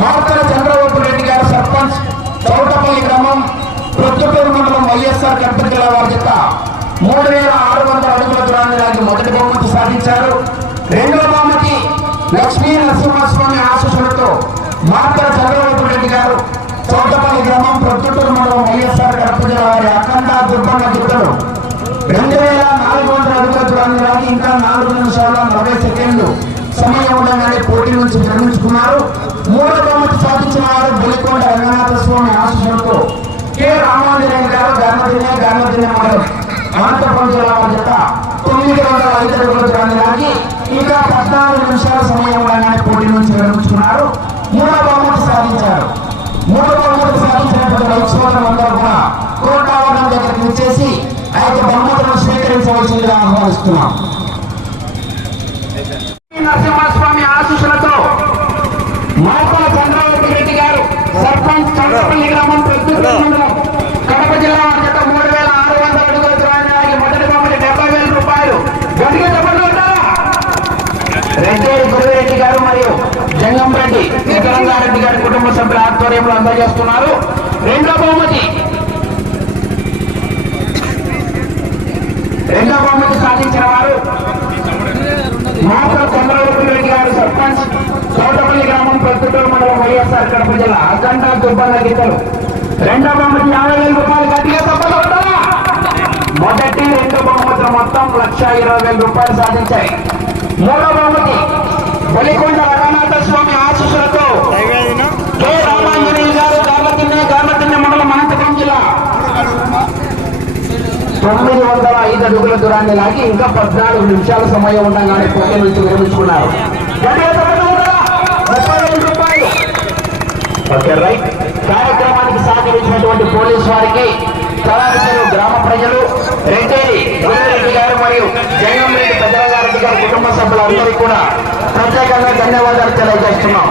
మార్తల చంద్రబాబు రెడ్డి గారు సర్పంచ్ చౌటపల్లి గ్రామం ప్రొద్దుటూరు మండలం వైఎస్ఆర్ కడప జిల్లా వారి చేత 3600 అడుగుల దూరాన్ని లాగి మొదటి బహుమతి సాధించారు. రెండవ బహుమతి లక్ష్మీ నరసింహస్వామి ఆశీస్సులతో మార్తల చంద్రబాబు రెడ్డి గారు చౌటపల్లి గ్రామం ప్రొద్దుటూరు మండలం వైఎస్ఆర్ కడప జిల్లా వారి అఖండ దుర్గమ్మ గిద్దలు 2400 అడుగుల దూరాన్ని లాగి ఇంకా 4 నిమిషాల 40 సెకండ్లు సమయం ఉండగానే పోటీ నుంచి విరమించుకున్నారు. మూడవ బహుమతి సాధించిన వారు బొలికొండ రంగనాథ స్వామి ఆశీస్సులతో కె రామాంజనేయులు గారు గర్మదినే మండలం అనంతపురం జిల్లా చేత 905 అడుగుల దూరాన్ని లాగి ఇంకా 14 నిమిషాల సమయం ఉండగానే పోటీ నుంచి విరమించుకున్నారు. మూడవ బహుమతి సాధించారు. మూడవ బహుమతి సాధించినటువంటి రైతు సోదరులందరూ కూడా కోర్టు ఆవరణ దగ్గరికి వచ్చేసి ఆ యొక్క బహుమతులను స్వీకరించవలసిందిగా ఆహ్వానిస్తున్నాం. నరసింహస్వామి ఆశీస్సులతో మార్తల చంద్రబాబు రెడ్డి గారు సర్పంచ్ చంద్రపల్లి గ్రామం ప్రొద్దుటూరు మండలం కడప జిల్లా చేత 3600 అడుగుల దూరాన్ని లాగి మొదటి బహుమతి 70,000 రూపాయలు రెడ్డి గురురెడ్డి గారు మరియు జంగంరెడ్డి వెంకరంగారెడ్డి గారి కుటుంబ సభ్యుల ఆధ్వర్యంలో అందజేస్తున్నారు. రెండవ బహుమతి సాధించిన వారు మార్తల చంద్రబాబు రెడ్డి గారు సర్పంచ్ చౌటపల్లి గ్రామం ప్రొద్దుటూరు మండలం వైఎస్ఆర్ కడప జిల్లా అఖండ దుర్గమ్మ గిద్దలు. రెండవ బహుమతి 50,000 రూపాయలు గట్టిగా తప్పదు. మొదటి రెండు బహుమతులు మొత్తం 1,20,000 రూపాయలు సాధించాయి. మూడవ బహుమతి బొలికొండ రంగనాథ స్వామి ఆశీస్సులతో కె రామాంజనేయులు గారు గార్లతిన్నె మండలం అనంతపురం జిల్లా 905 అడుగుల దూరాన్ని లాగి ఇంకా 14 నిమిషాల సమయం ఉండగానే పోటీ నుంచి విరమించుకున్నారు. 30,000 రూపాయలు. Okay right. కార్యక్రమానికి సహకరించినటువంటి పోలీసు వారికి, కళాశాల గ్రామ ప్రజలు, రెడ్డి గారు మరియు జంగంరెడ్డి పెద్దరారెడ్డి గారి కుటుంబ సభ్యులందరికీ కూడా ప్రత్యేకంగా ధన్యవాదాలు తెలియజేస్తున్నాం.